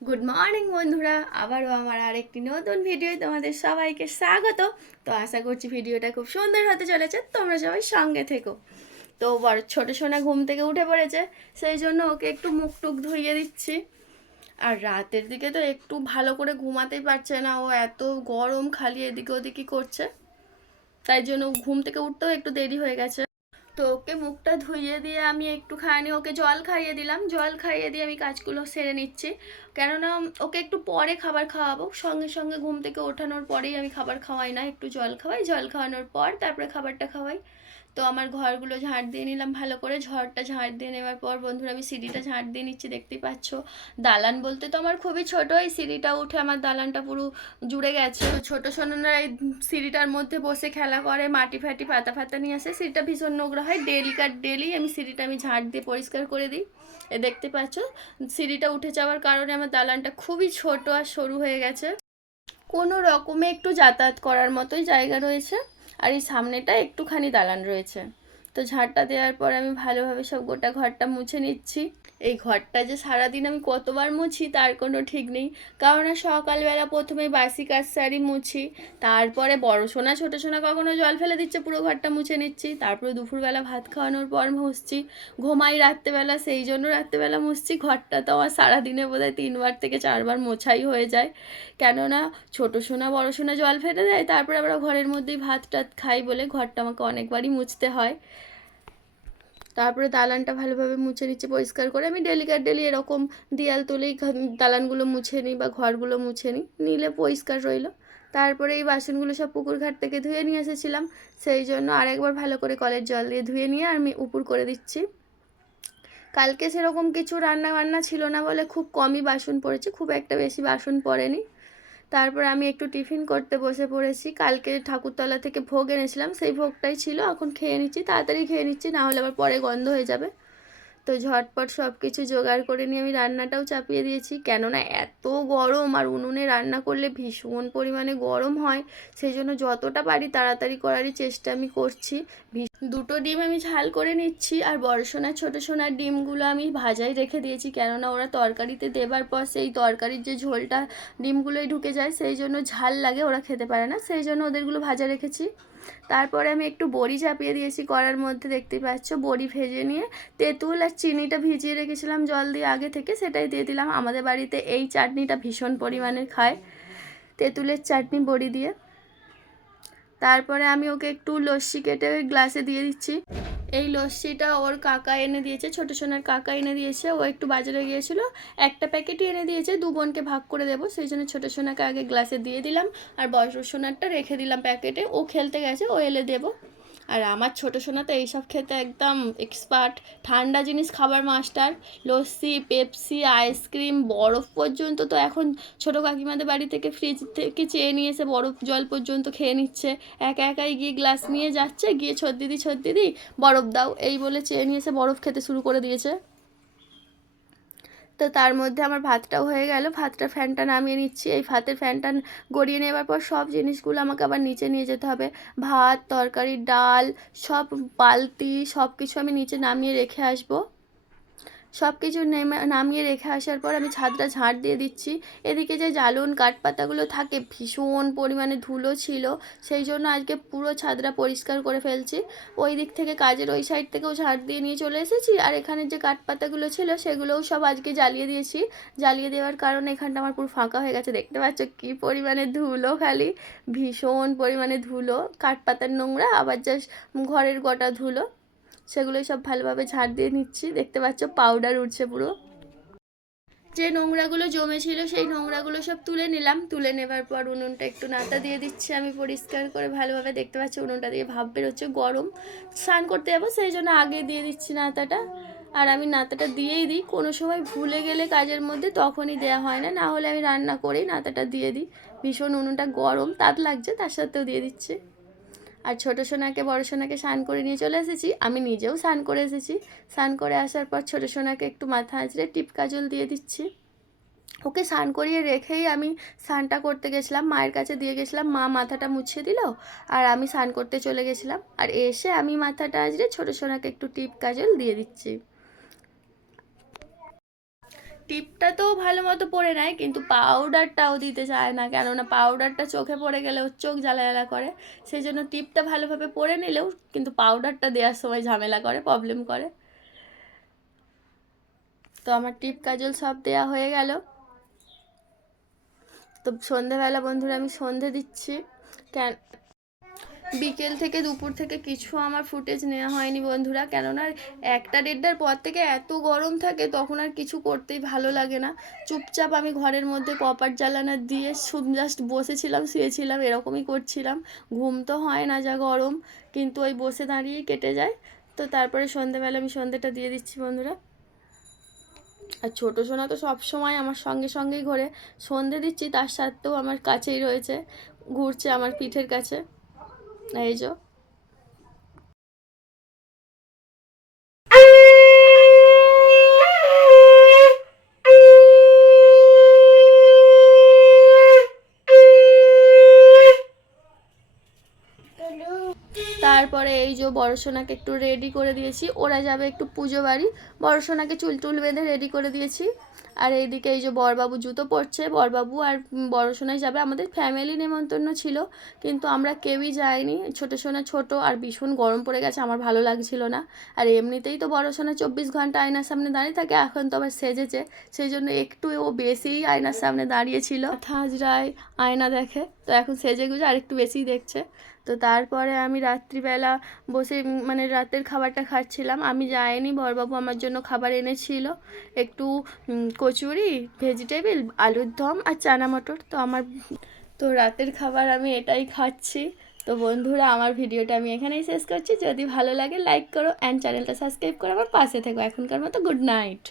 Good morning বন্ধুরা, আবারও আমার আরেকটি নতুন ভিডিও তোমাদের সবাইকে স্বাগত। তো আশা করছি ভিডিওটা খুব সুন্দর হতে চলেছে, তোমরা সবাই সঙ্গে থেকো। তো বড় ছোটো সোনা ঘুম থেকে উঠে পড়েছে, সেই জন্য ওকে একটু মুখ টুক ধুইয়ে দিচ্ছি। আর রাতের দিকে তো একটু ভালো করে ঘুমাতেই পারছে না, ও এত গরম খালি এদিকে ওদিকে করছে, তাই জন্য ঘুম থেকে উঠতেও একটু দেরি হয়ে গেছে। তো ওকে মুখটা ধুইয়ে দিয়ে আমি একটুখানি ওকে জল খাইয়ে দিলাম, জল খাইয়ে দিয়ে আমি কাজগুলো সেরে নিচ্ছি। কেননা ওকে একটু পরে খাবার খাওয়াবো, সঙ্গে সঙ্গে ঘুম থেকে ওঠানোর পরেই আমি খাবার খাওয়াই না, একটু জল খাওয়াই, জল খাওয়ানোর পর তারপরে খাবারটা খাওয়াই। তো আমার ঘরগুলো ঝাঁট দিয়ে নিলাম ভালো করে, ঝড়টা ঝাঁট দিয়ে নেওয়ার পর বন্ধুরা আমি সিঁড়িটা ঝাঁট দিয়ে নিচ্ছি, দেখতেই পাচ্ছ। দালান বলতে তো আমার খুবই ছোট, এই সিঁড়িটা উঠে আমার দালানটা পুরো জুড়ে গেছে। তো ছোটো সোনারা এই সিঁড়িটার মধ্যে বসে খেলা করে, মাটি ফাটি পাতা ফাতা নিয়ে আসে, সিঁড়িটা ভীষণ নোংরা হয়। ডেলি আমি সিঁড়িটা ঝাঁট দিয়ে পরিষ্কার করে দিই। এ দেখতে পাচ্ছ সিঁড়িটা উঠে যাওয়ার কারণে আমার দালানটা খুবই ছোট আর সরু হয়ে গেছে, কোনো রকমে একটু যাতায়াত করার মতোই জায়গা রয়েছে। আর এই সামনেটা একটুখানি দালান রয়েছে। তো ঝাড়টা দেওয়ার পর আমি ভালোভাবে সব গোটা ঘরটা মুছে নিচ্ছি। এই ঘরটা যে সারাদিন আমি কতবার মুছি তার কোনো ঠিক নেই, কারণ সকালবেলা প্রথমে বাসি কাজ সারি মুছি, তারপরে বড় সোনা ছোটো সোনা কখনো জল ফেলে দিচ্ছে পুরো ঘরটা মুছে নিচ্ছি, তারপরে দুপুরবেলা ভাত খাওয়ানোর পর মুছছি, ঘুমাই রাত্রেবেলা সেই জন্য রাত্রেবেলা মুছছি। ঘরটা তো আমার সারাদিনে বোধহয় 3বার থেকে 4বার মোছাই হয়ে যায়, কেননা ছোটো সোনা বড় সোনা জল ফেলে দেয়, তারপরে আমরা ঘরের মধ্যেই ভাত টাত খাই বলে ঘরটা আমাকে অনেকবারই মুছতে হয়। তারপরে দালানটা ভালোভাবে মুছে নিচ্ছে পরিষ্কার করে, আমি ডেলি এরকম দেয়াল তুলেই দালানগুলো মুছে নিই বা ঘরগুলো মুছে নিই, নিলে পরিষ্কার রইল। তারপরে এই বাসনগুলো সব পুকুর ঘাট থেকে ধুয়ে নিয়ে এসেছিলাম, সেই জন্য আরেকবার ভালো করে কলের জল দিয়ে ধুয়ে নিয়ে আমি উপর করে দিচ্ছি। কালকে সেরকম কিছু রান্না বান্না ছিল না বলে খুব কমই বাসন পড়েছে, খুব একটা বেশি বাসন পড়েনি। তারপর আমি একটু টিফিন করতে বসে পড়েছি, কালকে ঠাকুরতলা থেকে ভোগ এনেছিলাম, সেই ভোগটাই ছিল, এখন খেয়ে নিচ্ছি, তাড়াতাড়ি খেয়ে নিচ্ছি, না হলে আবার পরে গন্ধ হয়ে যাবে। তো ঝটপট সব কিছু জোগাড় করে নিয়ে আমি রান্নাটাও চাপিয়ে দিয়েছি, কেননা এত গরম আর উনুনে রান্না করলে ভীষণ পরিমাণে গরম হয়, সেই জন্য যতটা পারি তাড়াতাড়ি করারই চেষ্টা আমি করছি। দুটো ডিম আমি ঝাল করে নিচ্ছি, আর বড় সোনার ছোটো সোনার ডিমগুলো আমি ভাজাই রেখে দিয়েছি, কেননা ওরা তরকারিতে দেবার পর সেই তরকারির যে ঝোলটা ডিমগুলোই ঢুকে যায়, সেই জন্য ঝাল লাগে, ওরা খেতে পারে না, সেই জন্য ওদেরগুলো ভাজা রেখেছি। তারপরে আমি একটু বড়ি চাপিয়ে দিয়েছি কড়ার মধ্যে, দেখতেই পাচ্ছ, বড়ি ভেজে নিয়ে তেঁতুল আর চিনিটা ভিজিয়ে রেখেছিলাম জল দিয়ে আগে থেকে, সেটাই দিয়ে দিলাম। আমাদের বাড়িতে এই চাটনিটা ভীষণ পরিমাণে খায়, তেঁতুলের চাটনি বড়ি দিয়ে। তারপরে আমি ওকে একটু লস্যি কেটে গ্লাসে দিয়ে দিচ্ছি। এই লস্যিটা ওর কাকা এনে দিয়েছে, ছোটো সোনার কাকা এনে দিয়েছে, ও একটু বাজারে গিয়েছিল, একটা প্যাকেটই এনে দিয়েছে, 2 বোনকে ভাগ করে দেবো, সেই জন্য ছোটো সোনাকে আগে গ্লাসে দিয়ে দিলাম, আর বড় সোনারটা রেখে দিলাম প্যাকেটে, ও খেলতে গেছে, ও এলে দেবো। আর আমার ছোটো সোনা তো এইসব খেতে একদম এক্সপার্ট, ঠান্ডা জিনিস খাবার মাস্টার, লস্যি পেপসি আইসক্রিম বরফ পর্যন্ত তো এখন ছোটো কাকিমাদের বাড়ি থেকে ফ্রিজ থেকে চেয়ে নিয়ে এসে বরফ জল পর্যন্ত খেয়ে নিচ্ছে, একাই গিয়ে গ্লাস নিয়ে যাচ্ছে, গিয়ে ছোট দিদি বরফ দাও এই বলে চেয়ে নিয়ে এসে বরফ খেতে শুরু করে দিয়েছে। তো তার মধ্যে আমার ভাতটাও হয়ে গেল, ভাতটা ফ্যানটা নামিয়ে নিচ্ছি, এই ভাতের ফ্যানটা গড়িয়ে নেবার পর সব জিনিসগুলো আমাকে আবার নিচে নিয়ে যেতে হবে, ভাত তরকারি ডাল সব বালতি সব কিছু আমি নিচে নামিয়ে রেখে আসবো। সব কিছু নামিয়ে রেখে আসার পর আমি ছাদটা ঝাঁট দিয়ে দিচ্ছি। এদিকে যে জ্বালন কাঠপাতাগুলো থাকে ভীষণ পরিমাণে ধুলো ছিল, সেই জন্য আজকে পুরো ছাদটা পরিষ্কার করে ফেলছি। ওই দিক থেকে কাজের ওই সাইড থেকেও ঝাঁট দিয়ে নিয়ে চলে এসেছি, আর এখানের যে কাঠপাতাগুলো ছিল সেগুলোও সব আজকে জ্বালিয়ে দিয়েছি। জ্বালিয়ে দেওয়ার কারণে এখানটা আমার পুরো ফাঁকা হয়ে গেছে, দেখতে পাচ্ছ কী পরিমাণে ধুলো, খালি ভীষণ পরিমাণে ধুলো, কাঠপাতার নোংরা আবার জাস্ট ঘরের গোটা ধুলো, সেগুলোই সব ভালোভাবে ঝাড় দিয়ে নিচ্ছি, দেখতে পাচ্ছ পাউডার উঠছে পুরো। যে নোংরাগুলো জমেছিল সেই নোংরাগুলো সব তুলে নিলাম, তুলে নেবার পর উনুনটা একটু নাতা দিয়ে দিচ্ছি আমি পরিষ্কার করে ভালোভাবে, দেখতে পাচ্ছি উনুনটা দিয়ে ভাপ বেরোচ্ছে, গরম, স্নান করতে যাবো সেই জন্য আগে দিয়ে দিচ্ছি নাতাটা। আর আমি নাতাটা দিয়েই দিই, কোনো সময় ভুলে গেলে কাজের মধ্যে তখনই দেওয়া হয় না, না হলে আমি রান্না করেই নাতাটা দিয়ে দিই, ভীষণ উনুনটা গরম তাত লাগছে তার সাথেও দিয়ে দিচ্ছি। আর ছোটো সোনাকে বড় সোনাকে স্নান করে নিয়ে চলে এসেছি, আমি নিজেও স্নান করে এসেছি। স্নান করে আসার পর ছোটো সোনাকে একটু মাথা আঁচড়ে টিপ কাজল দিয়ে দিচ্ছি। ওকে স্নান করিয়ে রেখেই আমি স্নানটা করতে গেছিলাম, মায়ের কাছে দিয়ে গেছিলাম, মা মাথাটা মুছিয়ে দিল, আর আমি স্নান করতে চলে গেছিলাম, আর এসে আমি মাথাটা আঁচড়ে ছোটো সোনাকে একটু টিপ কাজল দিয়ে দিচ্ছি। টিপটা তো ভালো মতো পরে নেয়, কিন্তু পাউডারটাও দিতে চায় না, কেননা পাউডারটা চোখে পড়ে গেলে ওর চোখ জ্বালা জ্বালা করে। সেই জন্য টিপটা ভালোভাবে পরে নিলেও কিন্তু পাউডারটা দেওয়ার সময় ঝামেলা করে, প্রবলেম করে। তো আমার টিপ কাজল সব দেওয়া হয়ে গেল। তো সন্ধেবেলা বন্ধুরা আমি সন্ধে দিচ্ছি। কেন বিকেল থেকে দুপুর থেকে কিছু আমার ফুটেজ নেওয়া হয়নি বন্ধুরা, কেননা 1টা 1:30টার পর থেকে এত গরম থাকে, তখন আর কিছু করতেই ভালো লাগে না। চুপচাপ আমি ঘরের মধ্যে কপার জ্বালানা দিয়ে জাস্ট বসেছিলাম, শুয়েছিলাম, এরকমই করছিলাম। ঘুম তো হয় না, যা গরম, কিন্তু ওই বসে দাঁড়িয়েই কেটে যায়। তো তারপরে সন্ধেবেলা আমি সন্ধেটা দিয়ে দিচ্ছি বন্ধুরা। আর ছোটো সোনা তো সব সময় আমার সঙ্গে সঙ্গেই ঘোরে, সন্ধে দিচ্ছি তার সাথেও আমার কাছেই রয়েছে, ঘুরছে আমার পিঠের কাছে। এই যে তারপরে এই যে বড় সোনাকে একটু রেডি করে দিয়েছি, ওরা যাবে একটু পুজো বাড়ি। বড় সোনাকে চুল টুল বেঁধে রেডি করে দিয়েছি। আর এইদিকে এই যে বরবাবু জুতো পরছে, বরবাবু আর বড় সোনাই যাবে। আমাদের ফ্যামিলি নেমন্তন্ন ছিল, কিন্তু আমরা কেউই যাইনি। ছোটো সোনা ছোট, আর ভীষণ গরম পড়ে গেছে, আমার ভালো লাগছিল না। আর এমনিতেই তো বড় সোনা 24 ঘন্টা আয়নার সামনে দাঁড়িয়ে থাকে, এখন তো আবার সেজেছে, সেই জন্য একটু ও বেশিই আয়নার সামনে দাঁড়িয়েছিল। থাজরায় আয়না দেখে, তো এখন সেজে গুজে আর একটু বেশিই দেখছে। তো তারপরে আমি রাত্রিবেলা বসে মানে রাতের খাবারটা খাচ্ছিলাম। আমি যাইনি, বরবাবু আমার জন্য খাবার এনেছিল, একটু কচুরি, ভেজিটেবিল, আলুর দম আর চানা মটর। তো রাতের খাবার আমি এটাই খাচ্ছি। তো বন্ধুরা, আমার ভিডিওটা আমি এখানেই শেষ করছি। যদি ভালো লাগে লাইক করো, অ্যান্ড চ্যানেলটা সাবস্ক্রাইব করে আমার পাশে থেকো। এখনকার মতো গুড নাইট।